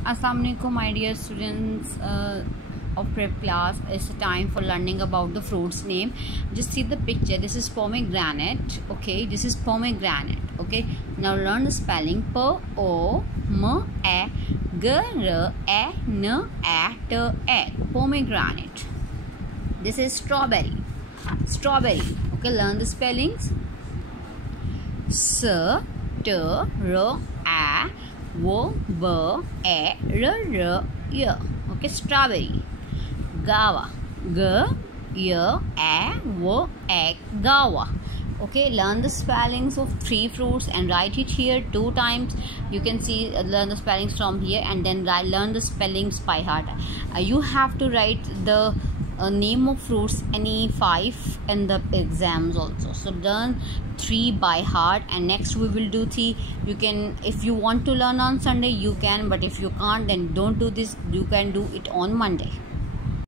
Assalamualaikum, my dear students of prep class. It's time for learning about the fruit's name. Just see the picture. This is pomegranate. Okay, this is pomegranate. Okay, now learn the spelling. P-O-M-E-G-R-A-N-A-T-E. Pomegranate. This is strawberry. Strawberry. Okay, learn the spellings. S-T-R-A W-B-E-R-R-Y. Okay, strawberry. Guava. G-U-A-V-A. Guava. Okay, learn the spellings of 3 fruits and write it here 2 times. You can see learn the spellings from here and then learn the spellings by heart. You have to write the name of fruits any 5 in the exams also. So learn 3 by heart, and next we will do 3. You can, if you want to learn on Sunday you can, but if you can't then don't do this. You can do it on Monday.